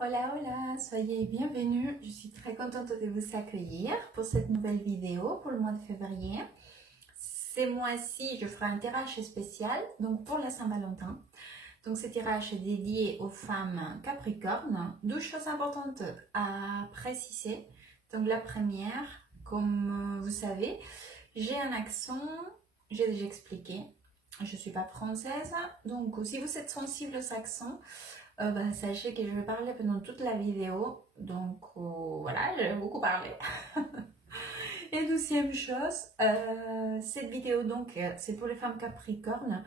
Hola, hola, soyez bienvenus. Je suis très contente de vous accueillir pour cette nouvelle vidéo pour le mois de février. Ce mois-ci, je ferai un tirage spécial donc pour la Saint-Valentin. Donc ce tirage est dédié aux femmes Capricorne. Deux choses importantes à préciser. Donc la première, comme vous savez, j'ai un accent, j'ai déjà expliqué. Je ne suis pas française, donc si vous êtes sensible aux accents, sachez que je vais parler pendant toute la vidéo, donc voilà, je vais beaucoup parler. Et deuxième chose, cette vidéo donc c'est pour les femmes Capricorne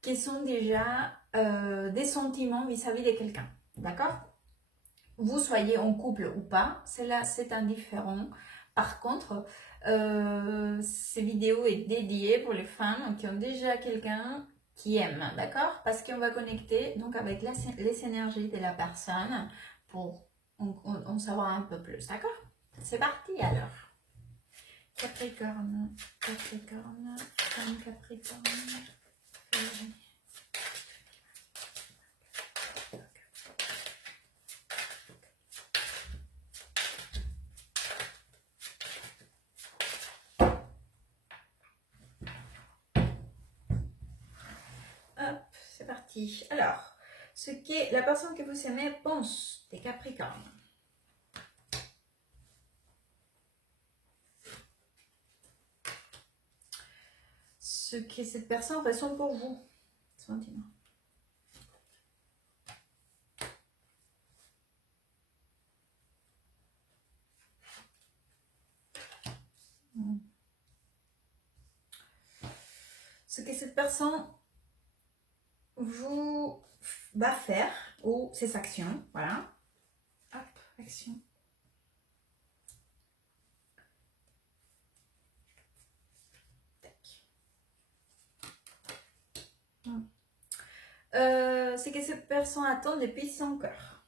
qui sont déjà des sentiments vis-à-vis de quelqu'un, d'accord? Vous soyez en couple ou pas, c'est indifférent. Par contre, cette vidéo est dédiée pour les femmes qui ont déjà quelqu'un qui aime, d'accord? Parce qu'on va connecter donc avec les énergies de la personne pour en savoir un peu plus, d'accord? C'est parti alors. Capricorne, Capricorne, femme Capricorne. Hop, c'est parti. Alors, ce que la personne que vous aimez pense des Capricornes. Ce que cette personne ressent pour vous. Sentiment. Ce que cette personne vous va faire ou ses actions, voilà. Hop, action. C'est que cette personne attend depuis son cœur.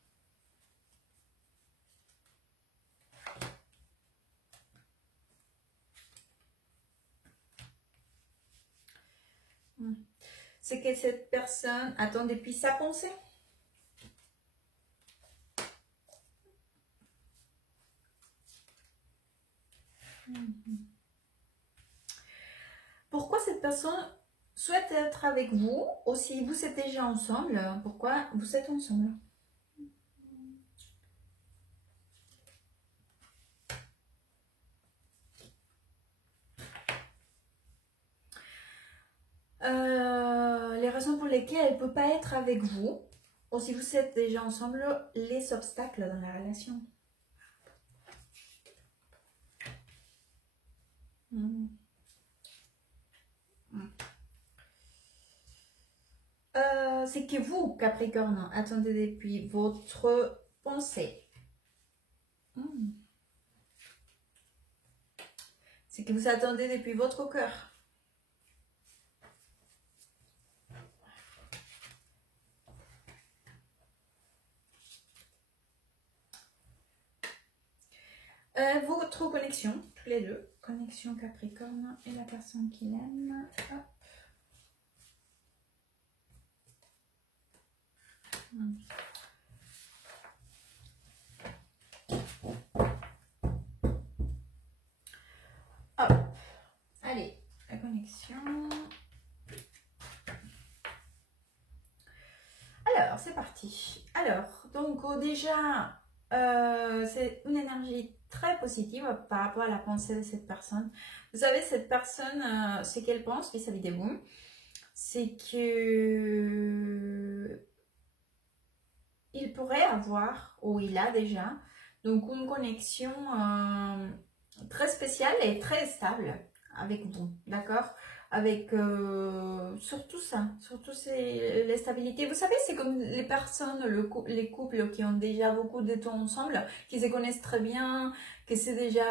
C'est que cette personne attend depuis sa pensée. Pourquoi cette personne souhaite être avec vous, ou si vous êtes déjà ensemble, pourquoi vous êtes ensemble? Les raisons pour lesquelles elle ne peut pas être avec vous, ou si vous êtes déjà ensemble, les obstacles dans la relation. C'est que vous, Capricorne, attendez depuis votre pensée. C'est que vous attendez depuis votre cœur. Votre connexion, tous les deux. Connexion Capricorne et la personne qui l'aime. Hop. Hop. Allez, la connexion. Alors, c'est parti. Alors, donc déjà, c'est une énergie très positive par rapport à la pensée de cette personne. Vous savez, cette personne, ce qu'elle pense vis-à-vis de vous, c'est que il pourrait avoir, ou il a déjà, donc une connexion très spéciale et très stable avec vous, d'accord? Avec surtout ça, surtout c'est la stabilité. Vous savez, c'est comme les personnes, les couples qui ont déjà beaucoup de temps ensemble, qui se connaissent très bien, que c'est déjà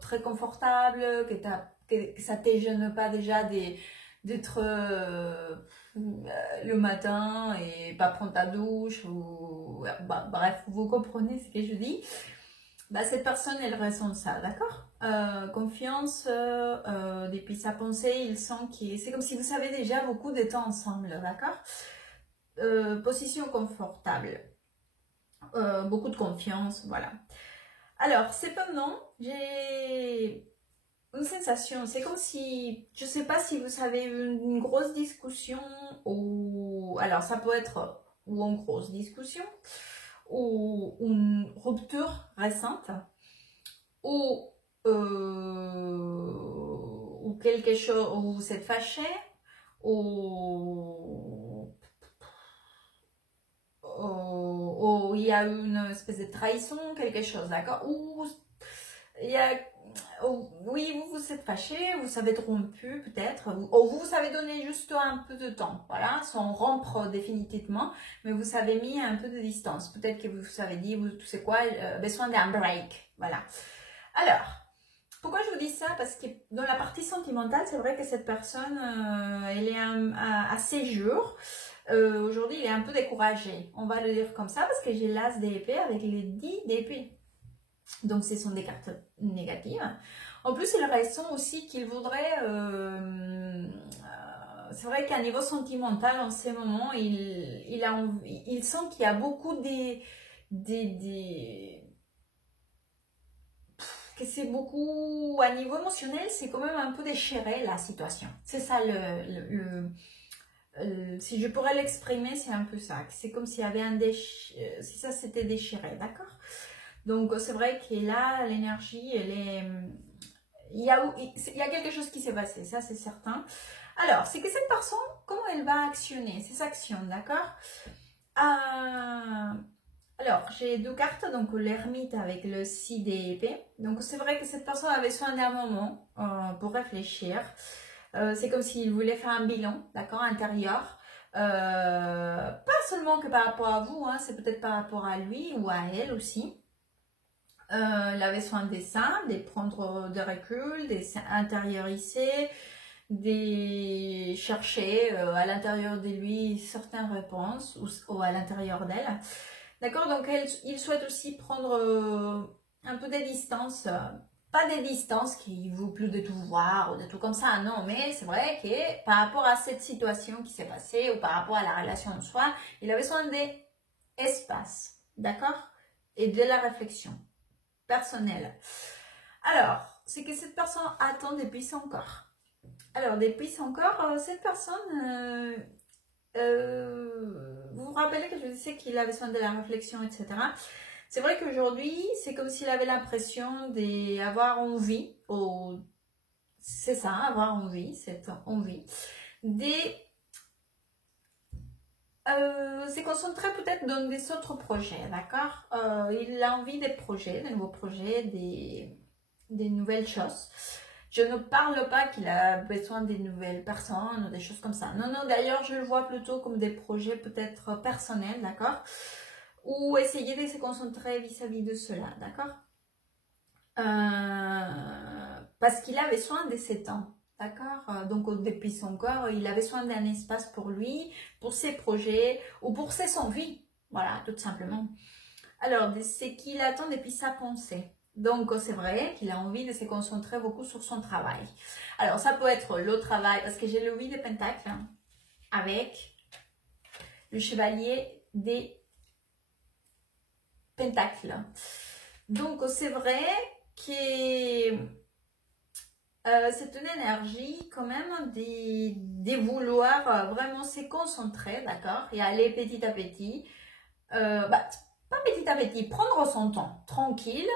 très confortable, que ça ne te gêne pas déjà d'être le matin et pas prendre ta douche, ou bref, vous comprenez ce que je dis. Cette personne, elle ressent ça, d'accord? Confiance, depuis sa pensée, il sent que c'est comme si vous savez déjà beaucoup de temps ensemble, d'accord? position confortable, beaucoup de confiance, voilà. Alors, cependant, j'ai une sensation, c'est comme si, je sais pas si vous avez eu une grosse discussion ou, alors ça peut être ou une grosse discussion ou une rupture récente ou, ou quelque chose, ou vous êtes fâché ou, ou il y a eu une espèce de trahison, quelque chose, d'accord? Ou il y a oui, vous vous êtes fâché, vous avez rompu peut-être, ou vous avez donné juste un peu de temps, voilà, sans rompre définitivement, mais vous avez mis un peu de distance. Peut-être que vous avez dit, tu sais quoi, besoin d'un break, voilà. Alors, pourquoi je vous dis ça? Parce que dans la partie sentimentale, c'est vrai que cette personne, elle est à ses jours. Aujourd'hui, il est un peu découragé, on va le dire comme ça, parce que j'ai l'as d'épée avec les 10 d'épée. Donc, ce sont des cartes négatives. En plus, il ressent aussi qu'il voudrait... c'est vrai qu'à niveau sentimental, en ces moments, il sent qu'il y a beaucoup que c'est beaucoup... À niveau émotionnel, c'est quand même un peu déchiré, la situation. C'est ça si je pourrais l'exprimer, c'est un peu ça. C'est comme s'il y avait si ça s'était déchiré, d'accord? Donc, c'est vrai que là, l'énergie, elle est... il y a quelque chose qui s'est passé, ça c'est certain. Alors, c'est que cette personne, comment elle va actionner ses actions, d'accord? Alors, j'ai deux cartes, donc l'ermite avec le 6 d'épée. Donc, c'est vrai que cette personne avait besoin d'un moment pour réfléchir. C'est comme s'il voulait faire un bilan, d'accord, intérieur. Pas seulement que par rapport à vous, hein, c'est peut-être par rapport à lui ou à elle aussi. Il avait besoin de ça, de prendre de recul, de s'intérioriser, de chercher à l'intérieur de lui certaines réponses ou à l'intérieur d'elle. D'accord, donc il souhaite aussi prendre un peu de distance, pas des distances qui vous plus de tout voir ou de tout comme ça, non, mais c'est vrai que par rapport à cette situation qui s'est passée ou par rapport à la relation en soi, il avait besoin d'espace, d'accord, et de la réflexion personnelle. Alors, c'est que cette personne attend depuis son corps. Alors, depuis son corps, cette personne, vous vous rappelez que je disais qu'il avait besoin de la réflexion, etc. C'est vrai qu'aujourd'hui, c'est comme s'il avait l'impression d'avoir envie, c'est ça, avoir envie, cette envie, c'est concentré peut-être dans des autres projets, d'accord? Il a envie des projets, de nouveaux projets, des nouvelles choses. Je ne parle pas qu'il a besoin des nouvelles personnes ou des choses comme ça. Non, non, d'ailleurs, je le vois plutôt comme des projets peut-être personnels, d'accord? Ou essayer de se concentrer vis-à-vis de cela, d'accord? Parce qu'il a besoin de ses temps. D'accord? Donc, depuis son corps, il a besoin d'un espace pour lui, pour ses projets ou pour ses envies. Voilà, tout simplement. Alors, c'est qu'il attend depuis sa pensée. Donc, c'est vrai qu'il a envie de se concentrer beaucoup sur son travail. Alors, ça peut être le travail, parce que j'ai le 8 de Pentacles avec le chevalier des Pentacles. Donc, c'est vrai que c'est une énergie quand même de vouloir vraiment se concentrer, d'accord, et aller petit à petit, pas petit à petit, prendre son temps, tranquille,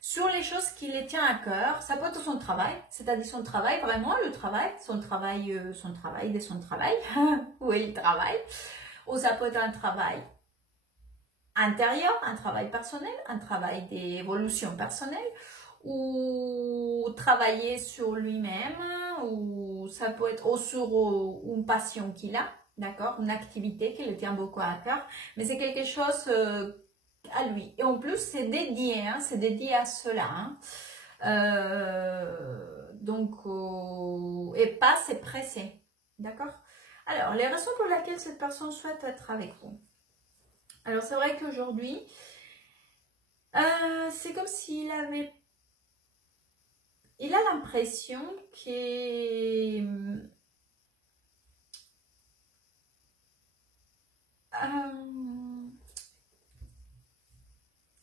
sur les choses qui les tient à cœur. Ça peut être son travail, c'est-à-dire son travail, vraiment le travail, son travail de son travail, où il travaille, ou ça peut être un travail intérieur, un travail personnel, un travail d'évolution personnelle, ou travailler sur lui-même, ou ça peut être sur une passion qu'il a, d'accord, une activité qui le tient beaucoup à cœur, mais c'est quelque chose à lui. Et en plus, c'est dédié, hein, c'est dédié à cela. Hein. Donc, et pas c'est pressé, d'accord. Alors, les raisons pour lesquelles cette personne souhaite être avec vous. Alors, c'est vrai qu'aujourd'hui, c'est comme s'il avait... Il a l'impression que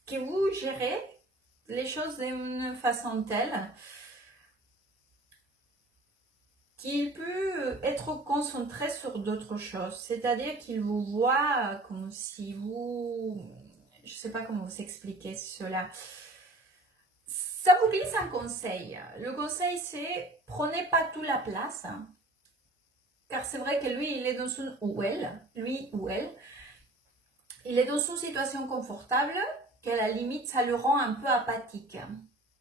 que vous gérez les choses d'une façon telle qu'il peut être concentré sur d'autres choses. C'est-à-dire qu'il vous voit comme si vous... Je ne sais pas comment vous expliquer cela. Ça vous glisse un conseil. Le conseil, c'est prenez pas toute la place. Car c'est vrai que lui, il est dans une... Ou elle, lui ou elle, il est dans une situation confortable qu'à la limite, ça le rend un peu apathique.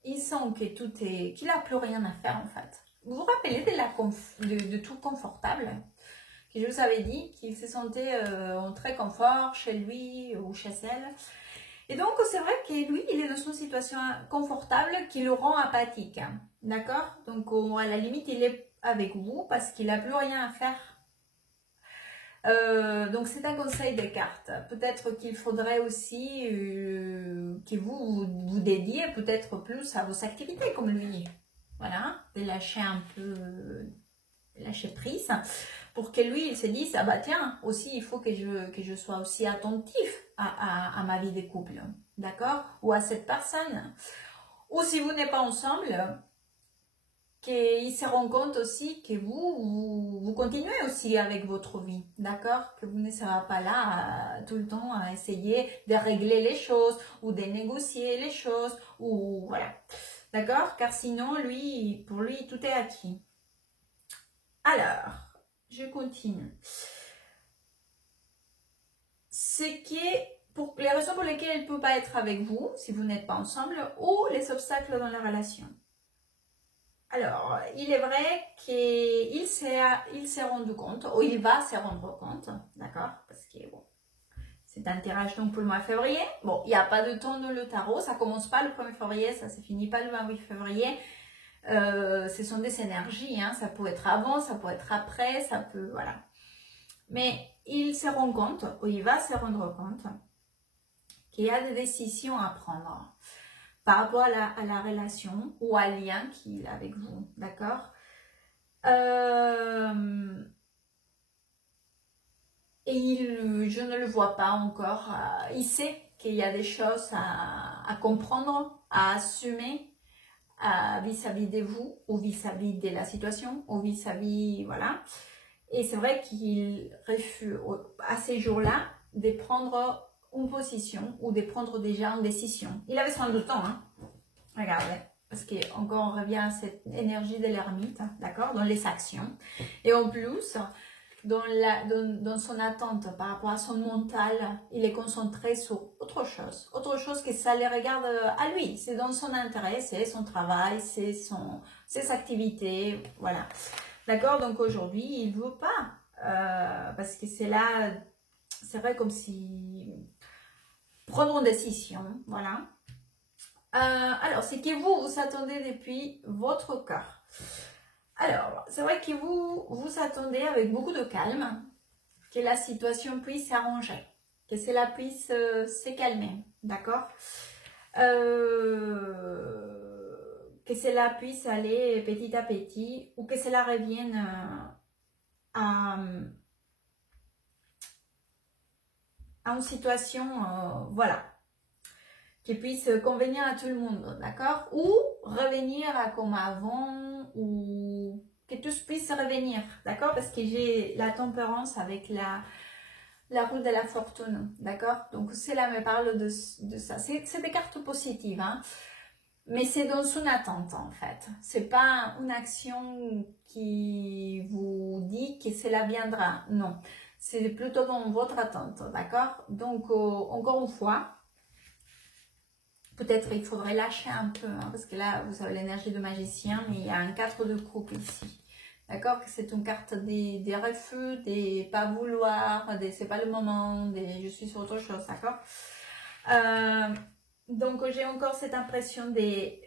Il sent que tout est... qu'il n'a plus rien à faire en fait. Vous vous rappelez de tout confortable que je vous avais dit qu'il se sentait en très confort chez lui ou chez elle. Et donc, c'est vrai que lui, il est dans une situation confortable qui le rend apathique. D'accord? Donc, à la limite, il est avec vous parce qu'il n'a plus rien à faire. Donc, c'est un conseil des cartes. Peut-être qu'il faudrait aussi que vous dédiez peut-être plus à vos activités comme lui. Voilà, de lâcher un peu, lâcher prise, pour que lui, il se dise, ah bah tiens, aussi, il faut que je sois aussi attentif à ma vie de couple, d'accord? Ou à cette personne. Ou si vous n'êtes pas ensemble, qu'il se rend compte aussi que vous continuez aussi avec votre vie, d'accord? Que vous ne serez pas là tout le temps à essayer de régler les choses ou de négocier les choses, ou voilà. D'accord? Car sinon, lui, pour lui, tout est acquis. Alors, je continue. C'est pour les raisons pour lesquelles elle ne peut pas être avec vous, si vous n'êtes pas ensemble, ou les obstacles dans la relation. Alors, il est vrai qu'il s'est rendu compte, ou il va se rendre compte, d'accord? Parce que bon, c'est un tirage donc pour le mois de février. Bon, il n'y a pas de temps dans le tarot, ça commence pas le 1er février, ça se finit pas le 28 février. Ce sont des énergies, hein. Ça peut être avant, ça peut être après, ça peut, voilà. Mais il se rend compte, ou il va se rendre compte, qu'il y a des décisions à prendre par rapport à la relation ou à lien qu'il a avec vous, d'accord? Et je ne le vois pas encore. Il sait qu'il y a des choses à comprendre, à assumer vis-à-vis de vous, ou vis-à-vis de la situation, ou vis-à-vis, voilà. Et c'est vrai qu'il refuse à ces jours-là de prendre une position ou de prendre déjà une décision. Il avait besoin de temps, hein. Regardez, parce qu'encore on revient à cette énergie de l'ermite, d'accord, dans les actions. Et en plus, dans son attente par rapport à son mental, il est concentré sur autre chose que ça les regarde à lui. C'est dans son intérêt, c'est son travail, c'est ses activités, voilà. D'accord, donc aujourd'hui, il ne veut pas, parce que c'est là, c'est vrai comme si prendre une décision, voilà. Alors, c'est que vous attendez depuis votre cœur. Alors, c'est vrai que vous attendez avec beaucoup de calme que la situation puisse s'arranger, que cela puisse se calmer, d'accord? Que cela puisse aller petit à petit, ou que cela revienne à une situation, voilà, qui puisse convenir à tout le monde, d'accord? Ou revenir à comme avant, ou que tous puissent revenir, d'accord? Parce que j'ai la tempérance avec la roue de la fortune, d'accord? Donc cela me parle de ça. C'est des cartes positives, hein? Mais c'est dans une attente en fait. C'est pas une action qui vous dit que cela viendra, non. C'est plutôt dans votre attente, d'accord? Donc encore une fois, peut-être il faudrait lâcher un peu, hein, parce que là vous avez l'énergie de magicien, mais il y a un 4 de coupe ici. D'accord? C'est une carte des refus, des pas vouloir, des c'est pas le moment, des je suis sur autre chose, d'accord? Donc j'ai encore cette impression des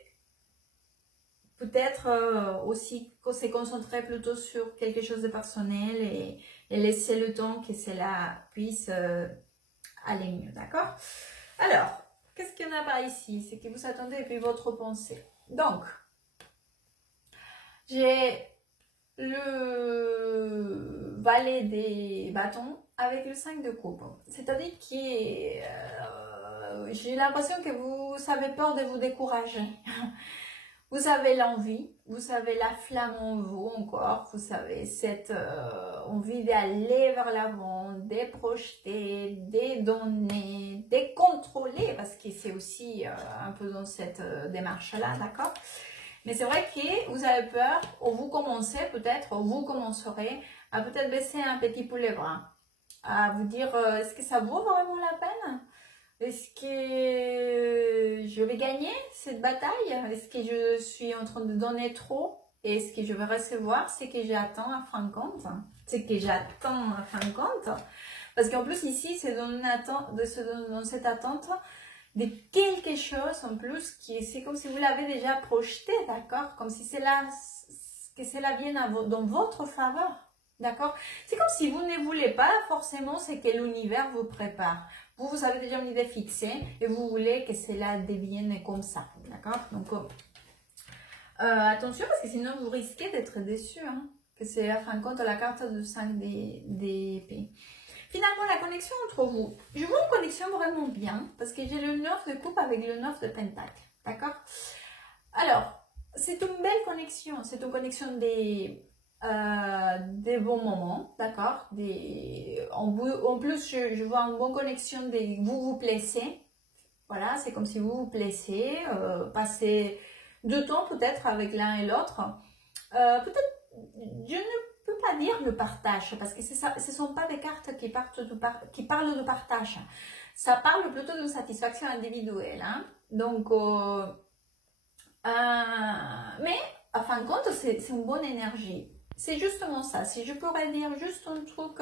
peut-être aussi se concentrer plutôt sur quelque chose de personnel et laisser le temps que cela puisse aller mieux, d'accord? Alors, qu'est-ce qu'il y en a par ici? C'est que vous attendez depuis votre pensée. Donc, j'ai le valet des bâtons avec le 5 de coupe. C'est-à-dire que j'ai l'impression que vous avez peur de vous décourager. Vous avez l'envie, vous avez la flamme en vous encore, vous savez, cette envie d'aller vers l'avant, de projeter, de donner, de contrôler, parce que c'est aussi un peu dans cette démarche-là, d'accord? Mais c'est vrai que vous avez peur, ou vous commencez peut-être, ou vous commencerez à peut-être baisser un petit peu les bras, à vous dire, est-ce que ça vaut vraiment la peine? Est-ce que je vais gagner cette bataille? Est-ce que je suis en train de donner trop? Et est-ce que je vais recevoir ce que j'attends à fin de compte? Ce que j'attends à fin de compte? Parce qu'en plus ici, c'est dans, dans cette attente de quelque chose en plus qui c'est comme si vous l'avez déjà projeté, d'accord? Comme si c'est là, que cela vienne dans votre faveur. D'accord? C'est comme si vous ne voulez pas forcément ce que l'univers vous prépare. Vous avez déjà une idée fixée et vous voulez que cela devienne comme ça. D'accord? Donc, attention parce que sinon vous risquez d'être déçu. Hein, que c'est à fin de compte la carte de 5 d'épée. Finalement, la connexion entre vous. Je vois une connexion vraiment bien parce que j'ai le 9 de coupe avec le 9 de pentacle. D'accord? Alors, c'est une belle connexion. C'est une connexion des bons moments, d'accord. En plus, je vois une bonne connexion des vous plaisez. Voilà, c'est comme si vous vous plaisez, passez du temps peut-être avec l'un et l'autre. Peut-être, je ne peux pas dire le partage, parce que ça, ce ne sont pas des cartes qui parlent de partage. Ça parle plutôt d'une satisfaction individuelle. Hein. Donc, mais, à fin de compte, c'est une bonne énergie. C'est justement ça. Si je pourrais dire juste un truc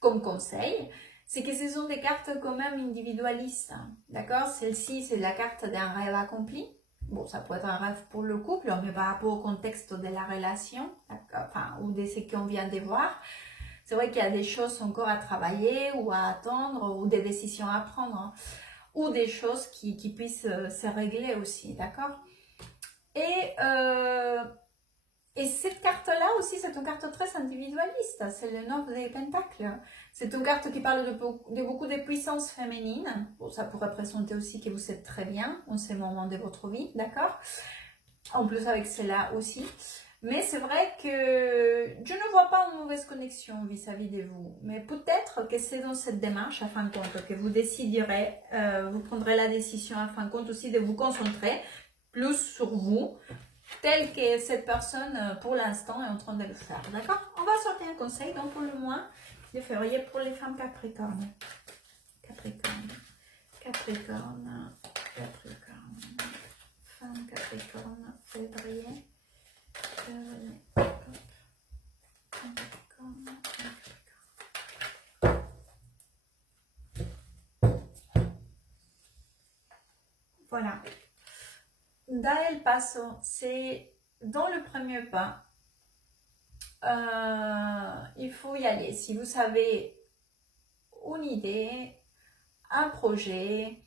comme conseil, c'est que ce sont des cartes quand même individualistes. D'accord? Celle-ci, c'est la carte d'un rêve accompli. Bon, ça peut être un rêve pour le couple, mais par rapport au contexte de la relation, enfin, ou de ce qu'on vient de voir. C'est vrai qu'il y a des choses encore à travailler ou à attendre, ou des décisions à prendre, ou des choses qui puissent se régler aussi. D'accord? Et cette carte-là aussi, c'est une carte très individualiste. C'est le 9 des Pentacles. C'est une carte qui parle de beaucoup de puissance féminine. Bon, ça pourrait représenter aussi que vous êtes très bien en ces moments de votre vie, d'accord? En plus avec cela aussi. Mais c'est vrai que je ne vois pas une mauvaise connexion vis-à-vis de vous. Mais peut-être que c'est dans cette démarche, à fin de compte, que vous déciderez, vous prendrez la décision, à fin de compte aussi, de vous concentrer plus sur vous, tel que cette personne, pour l'instant, est en train de le faire. D'accord? On va sortir un conseil, donc pour le mois de février pour les femmes Capricorne. Capricorne. Capricorne. Capricorne. Femme Capricorne. Février. Capricorne. Voilà. Da el paso, c'est dans le premier pas. Il faut y aller. Si vous savez une idée, un projet,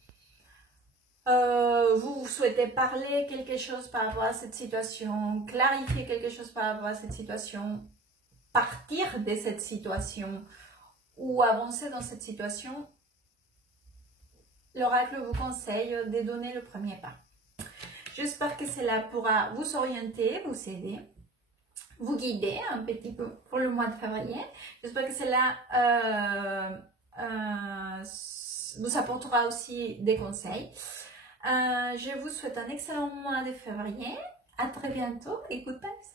vous souhaitez parler quelque chose par rapport à cette situation, clarifier quelque chose par rapport à cette situation, partir de cette situation ou avancer dans cette situation, l'oracle vous conseille de donner le premier pas. J'espère que cela pourra vous orienter, vous aider, vous guider un petit peu pour le mois de février. J'espère que cela vous apportera aussi des conseils. Je vous souhaite un excellent mois de février. À très bientôt et good vibes.